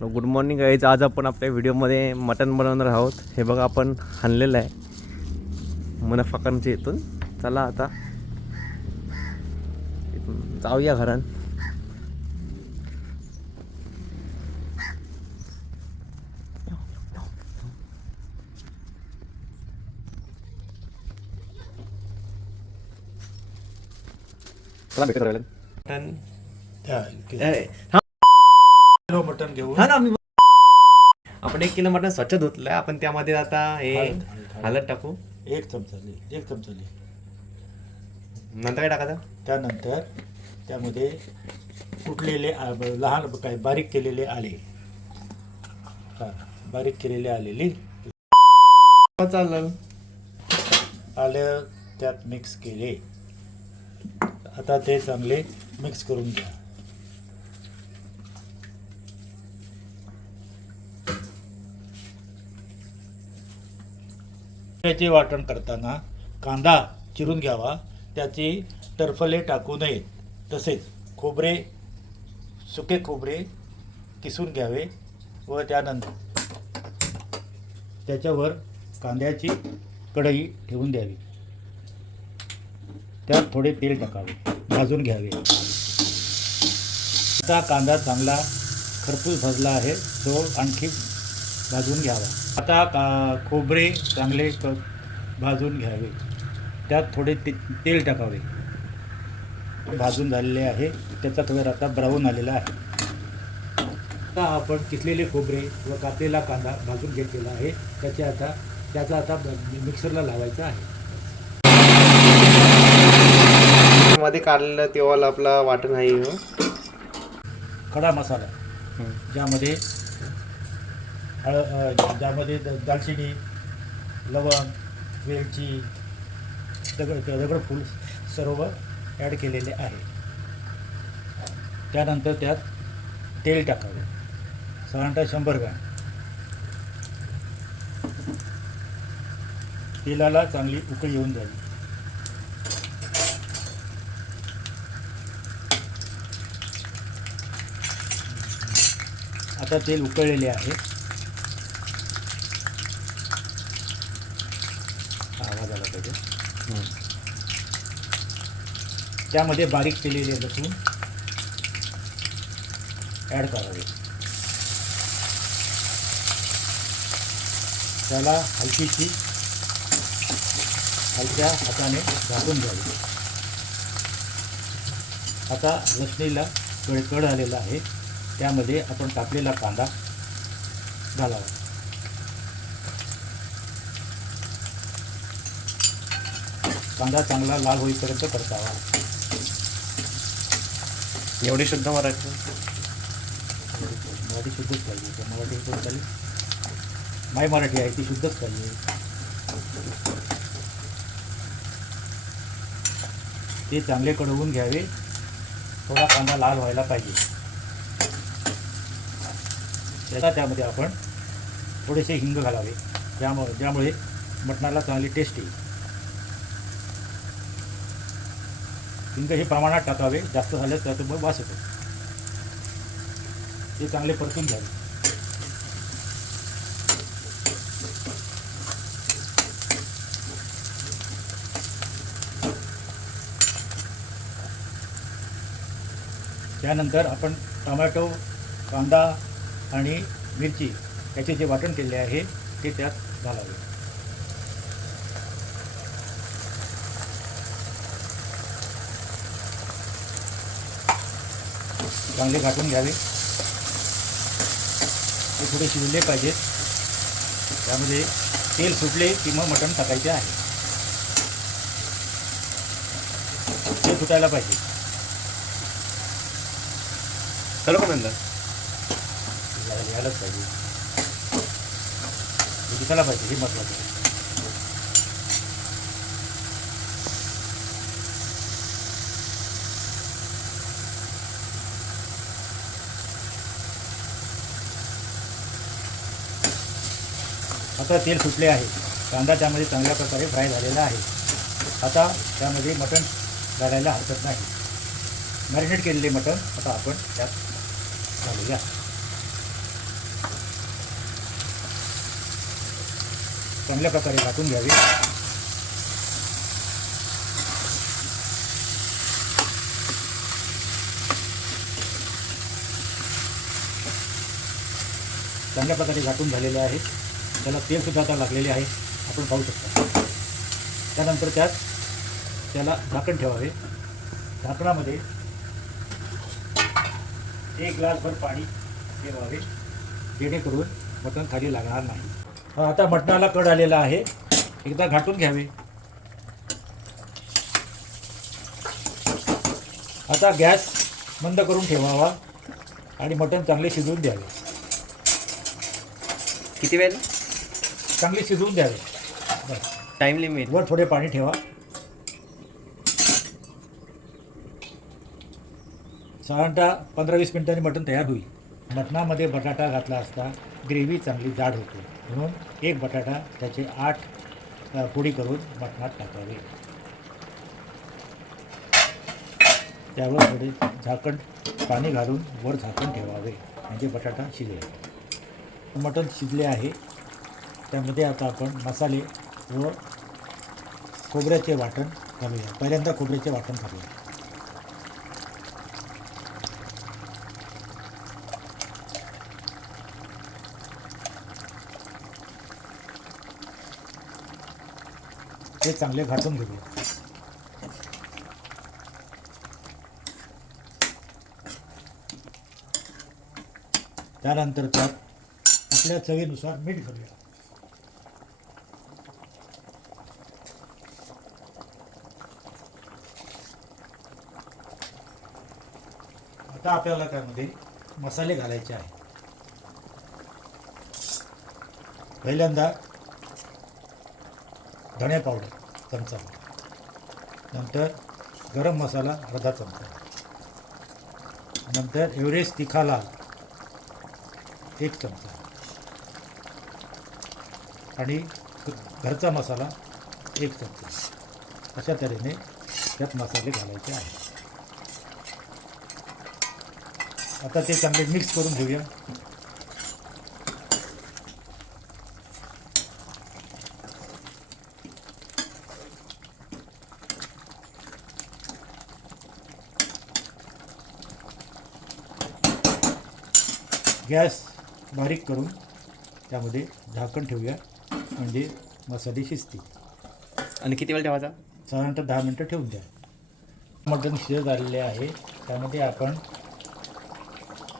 Good morning guys. आज आपण आपल्या व्हिडिओमध्ये मटण बनवणार आहोत. हे बघा आपण आणलेलं आहे मुनाफाकांच्या इथून. चला आता जाऊया घरात. चला भेटत राहिलं किलो मटण घेऊन हा ना. आपण 1 किलो मटण स्वच्छ धुतलं. आपण त्यामध्ये आता हे हळद टाकू. एक चमचा नंतर काय टाकायचं? त्यानंतर त्यामध्ये कुटलेले लहान काय बारीक केलेले आले, बारीक केलेले आलेली चालेल. आलं त्यात मिक्स केले. आता ते चांगले मिक्स करून घ्या. त्याचे वाटण करताना कांदा चिरून घ्यावा, त्याची टरफले टाकू नयेत. तसेच खोबरे, सुके खोबरे किसून घ्यावे व त्यानंतर त्याच्यावर कांद्याची कढई ठेवून द्यावी. त्यात थोडे तेल टाकावे, भाजून घ्यावे. आता कांदा चांगला खरपूस भाजला आहे, तो आणखी भाजून घ्यावा. आता खोबरे चांगले भाजून घ्यावे, त्यात थोडे तेल टाकावे. भाजून झालेले आहे, त्याचा कलर आता ब्राऊन आलेला आहे. आता आपण किसलेले खोबरे व कापलेला कांदा भाजून घेतलेला आहे, त्याचा आता मिक्सरला लावायचा आहे. मध्ये काढलेलं तेव्हा आपला वाटण आहे. खडा मसाला ज्यामध्ये दालचिनी, लवंग, वेलची, दगडफूल सर्व ॲड केलेले आहे. त्यानंतर त्यात तेल टाकावे, साधारणतः 100 ग्रॅम. तेलाला चांगली उकळी येऊन जावी. आता तेल उकळलेले आहे. आवाज आला पाहिजे. त्यामध्ये बारीक केलेले लसूण ॲड करावे. त्याला हलक्या हाताने भाजून घ्यावे. आता लसणीला कड आलेला आहे, त्यामध्ये आपण कापलेला कांदा घालावा. कांदा चांगला लाल होईपर्यंत परतावा. एवढी शुद्ध मराठी शुद्धच पाहिजे. मराठी पण चालेल, माय मराठी आहे ती शुद्धच पाहिजे. ते चांगले कडवून घ्यावे. थोडा कांदा लाल व्हायला पाहिजे. त्यामध्ये आपण थोडेसे हिंग घालावे, ज्यामुळे मटणाला चांगली टेस्ट येईल. हिंग हे प्रमाणात टाकावे, जास्त झालं त्याच्यामुळे वास येतो. ते चांगले परतून घ्यावे. त्यानंतर आपण टोमॅटो, कांदा आणि मिरची याचे जे वाटण केलेले आहे ते त्यात घालावे. चांगले घाटून घ्यावे. ते थोडे शिजले पाहिजेत. त्यामध्ये तेल सुटले की मग मटण टाकायचे आहे. ते सुटायला पाहिजे. चलो पण नंतर यायलाच पाहिजे, दिसायला पाहिजे, हे महत्त्वाचं आहे. आता तेल सुटले आहे, कांदा त्यामध्ये चांगल्या प्रकारे फ्राय झालेला आहे. आता त्यामध्ये मटण घालायला हरकत नाही. मॅरिनेट केलेले मटण आता आपण त्यात घालूया. चांगल्या प्रकारे घाटून घ्यावे. चांगल्या प्रकारे घाटून झालेले आहेत. त्याला तेलसुद्धा आता लागलेले आहे, आपण पाहू शकता. त्यानंतर त्याला झाकण ठेवावे. झाकणामध्ये 1 ग्लासभर पाणी ठेवावे, जेणेकरून मटण खाली लागणार नाही. आता मटणाला कड आलेला आहे, एकदा घाटून घ्यावे. आता गॅस बंद करून ठेवावा आणि मटण चांगले शिजवून द्यावे. किती वेळ? चांगले शिजवून द्यावे. बस. Time limit. वर थोडे पाणी ठेवा. साधारणतः 15-20 मिनिटांनी मटण तयार होईल. मटणामध्ये बटाटा घातला असता ग्रेव्ही चांगली जाड होते, म्हणून 1 बटाटा त्याचे 8 फोडी करून मटणात टाकावे. त्यावर थोडे झाकण पाणी घालून वर झाकण ठेवावे, म्हणजे बटाटा शिजेल. मटण शिजले आहे. त्यामध्ये आता आपण मसाले व खोबऱ्याचे वाटण घालूया. पहिल्यांदा खोबऱ्याचे वाटण घालूया. ते चांगले घाटून घेऊया. त्यानंतर त्यात आपल्या चवीनुसार मीठ घालूया. आता आपल्याला त्यामध्ये मसाले घालायचे आहे. पहिल्यांदा धणे पावडर चमचा, नंतर गरम मसाला अर्धा चमचा, नंतर एव्हरेस्ट तिखा लाल 1 चमचा आणि घरचा मसाला 1 चमचा. अशा तऱ्हेने त्यात मसाले घालायचे आहेत. आता ते चांगले मिक्स करून घेऊया. गॅस बारीक करून त्यामध्ये झाकण ठेवूया, म्हणजे मसाले शिजतील. आणि किती वेळ ठेवायचा? साधारणतः 10 मिनटं ठेवून द्या. मटण शिजत आलेले आहे. त्यामध्ये आपण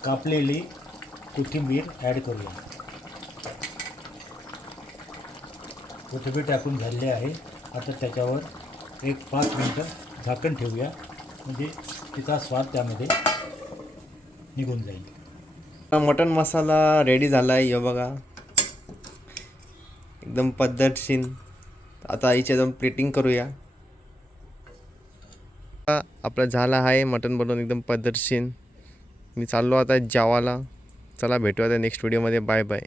कापलेली कोथिंबीर ॲड करूया. कोथिंबीर टाकून झालेली आहे. आता त्याच्यावर 5 मिनटं झाकण ठेवूया, म्हणजे तिचा स्वाद त्यामध्ये निघून जाईल. मटण मसाला रेडी झाला आहे. हे बघा, एकदम पद्धतशीर. आता आईची एकदम प्लेटिंग करूया. आपलं झालं आहे मटण बनवून एकदम पद्धतशीर. मी चाललो आता जेवायला. चला भेटूया त्या नेक्स्ट व्हिडिओमध्ये. Bye bye.